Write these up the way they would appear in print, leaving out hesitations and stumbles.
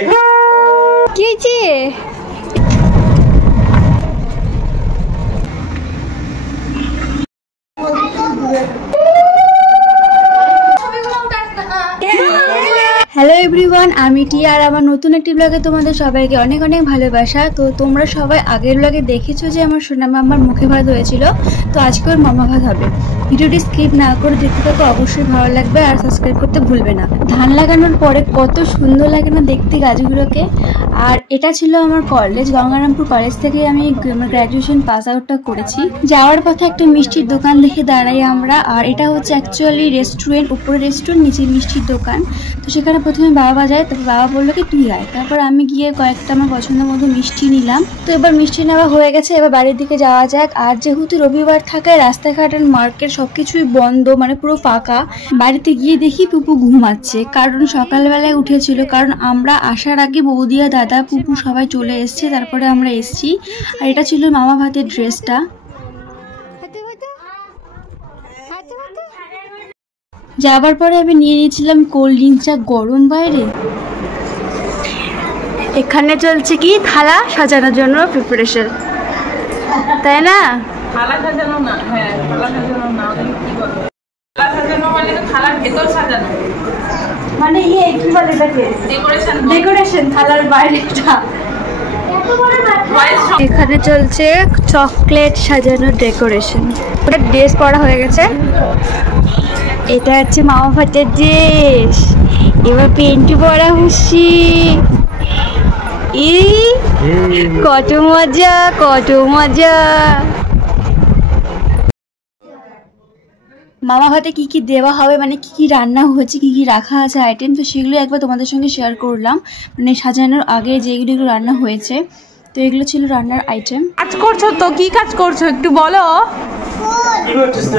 কি হয়েছে? Hello everyone, আমি টিয়া আর আমার নতুন একটি ব্লগে তোমাদের সবাইকে অনেক অনেক ভালোবাসা। তো তোমরা সবাই আগের ব্লগে দেখেছো যে আমার সোনা মামার মুখে ভাত হয়েছিল, তো আজকে ওর মামা ভাত হবে। ভিডিওটি স্কিপ না করে দেখতে থাকো, অবশ্যই ভালো লাগবে আর সাবস্ক্রাইব করতে ভুলবে না। ধান লাগানোর পরে কত সুন্দর লাগে না দেখতে গাছগুলোকে। আর এটা ছিল আমার কলেজ, গঙ্গারামপুর কলেজ থেকে আমি গ্র্যাজুয়েশন পাস আউটটা করেছি। যাওয়ার পথে একটা মিষ্টির দোকান দেখে দাঁড়াই আমরা, আর এটা হচ্ছে অ্যাকচুয়ালি রেস্টুরেন্ট, উপরে রেস্টুরেন্ট নিচে মিষ্টির দোকান। তো সেখানে প্রথমে বাবা যায়, তারপর বাবা বললো কি তুই আয়। তারপর আমি গিয়ে কয়েকটা আমার পছন্দ মতো মিষ্টি নিলাম। তো এবার মিষ্টি নেওয়া হয়ে গেছে, এবার বাড়ির দিকে যাওয়া যাক। আর যেহেতু রবিবার থাকায় রাস্তাঘাট আর মার্কেট সবকিছুই বন্ধ, মানে পুরো ফাঁকা। বাড়িতে গিয়ে দেখি পুপু ঘুমাচ্ছে, কারণ সকালবেলায় উঠেছিল। কারণ আমরা আসার আগে বৌদিয়া, দাদা, পুপু সবাই চলে এসছে, তারপরে আমরা এসছি। আর এটা ছিল মামা ভাতের ড্রেসটা। যাবার পরে আমি নিয়ে নিয়েছিলাম কোল্ড ড্রিঙ্কস, যা গরম বাইরে। এখানে চলছে কি থালা সাজানোর জন্য প্রিপারেশন, তাই না? থালা সাজানো না, হ্যাঁ থালা সাজানো না, কি বলো থালা সাজানো মানে তো থালার ভেতর সাজানো, মানে ইয়ে কি বলে এটাকে, ডেকোরেশন। ডেকোরেশন থালার বাইরেটা। এখানে চলছে চকলেট সাজানোর ডেকোরেশন। ওটা ড্রেস পরা হয়ে গেছে। এটা হচ্ছে মামা ভাতের ড্রেস, এবার পেন্টি পরা খুশি। ই কত মজা, কত মজা। মামা ভাতে কি কি দেওয়া হবে, মানে কি কি রান্না হয়েছে, কি কি রাখা আছে আইটেম, তো সেগুলো একবার তোমাদের সঙ্গে শেয়ার করলাম। মানে সাজানোর আগে যেগুলো রান্না হয়েছে, তো এগুলো ছিল রান্নার আইটেম। কাজ করছো তো, কি কাজ করছো একটু বলো?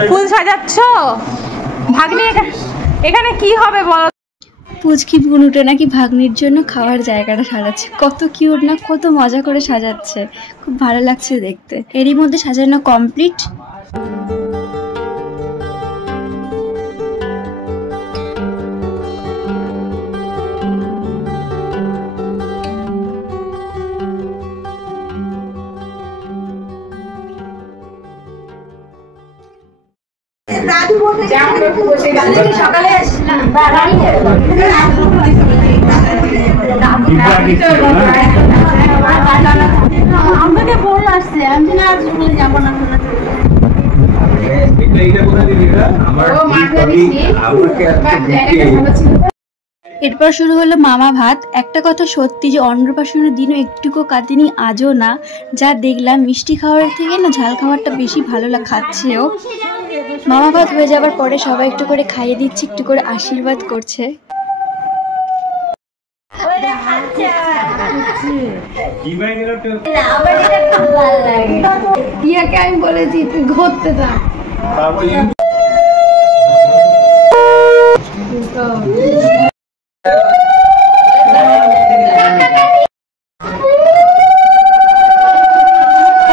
ফুল সাজাচ্ছ? ভাগ্নি এখানে কি হবে বলো? পুচকি বুনুটা নাকি ভাগ্নির জন্য খাওয়ার জায়গাটা সাজাচ্ছে। কত কিউট না, কত মজা করে সাজাচ্ছে, খুব ভালো লাগছে দেখতে। এরই মধ্যে সাজানো কমপ্লিট। সকালে আমাকে বল আসছে, আমি না যাবো না। এরপর শুরু হলো মামা ভাত। একটা কথা সত্যি যে অন্নপ্রাশনের দিনও একটুকু কাটেনি আজও না। যা দেখলাম মিষ্টি খাওয়ার থেকে না ঝাল খাওয়ারটা বেশি ভালো খাচ্ছেও। মামা ভাত হয়ে যাবার পরে সবাই একটু করে খাইয়ে দিচ্ছে, একটু করে আশীর্বাদ করছে। আমি বলেছি তুই ঘুরতে যা।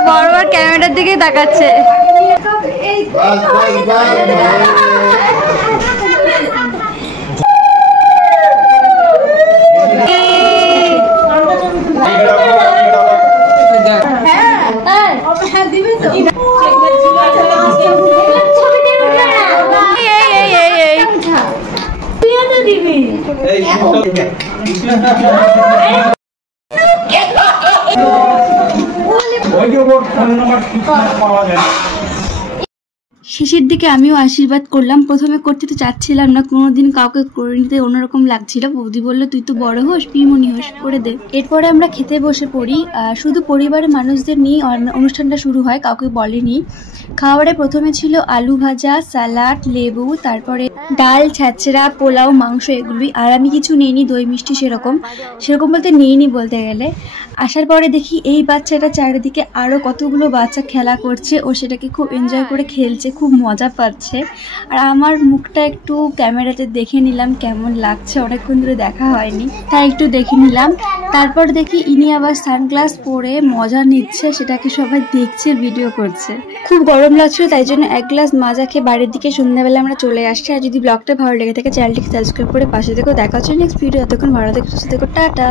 বারবার ক্যামেরার দিকে তাকাচ্ছে। শেষের দিকে আমিও আশীর্বাদ করলাম। প্রথমে করতে তো চাচ্ছিলাম না, কোনোদিন কাউকে করে নিতে অন্যরকম লাগছিল। বৌদি বললো তুই তো বড় হোস, পিমনি হোস, করে দে। এরপরে আমরা খেতে বসে পড়ি। শুধু পরিবারের মানুষদের নিয়ে অনুষ্ঠানটা শুরু হয়, কাউকে বলেনি। খাবারে প্রথমে ছিল আলু ভাজা, সালাড, লেবু, তারপরে ডাল, ছ্যাঁচড়া, পোলাও, মাংস, এগুলোই। আর আমি কিছু নিইনি, দই মিষ্টি সেরকম বলতে নিইনি বলতে গেলে। আসার পরে দেখি এই বাচ্চাটা চারিদিকে আরও কতগুলো বাচ্চা খেলা করছে, ও সেটাকে খুব এনজয় করে খেলছে, খুব মজা পাচ্ছে। আর আমার মুখটা একটু ক্যামেরাতে দেখে নিলাম কেমন লাগছে, অনেকক্ষণ ধরে দেখা হয়নি, তাই একটু দেখে নিলাম। তারপর দেখি ইনি আবার সানগ্লাস পরে মজা নিচ্ছে, সেটাকে সবাই দেখছে, ভিডিও করছে। খুব গরম লাগছিল, তাই জন্য এক গ্লাস মাজা খেয়ে বাড়ির দিকে সন্ধ্যাবেলা আমরা চলে আসছি। আর যদি ব্লগটা ভালো লেগে থাকে চ্যানেলটিকে সাবস্ক্রাইব করে পাশে থেকো। দেখা হচ্ছে নেক্সট ভিডিও। এতক্ষণ ভালো থেকে সুস্থ থেকো, টাটা।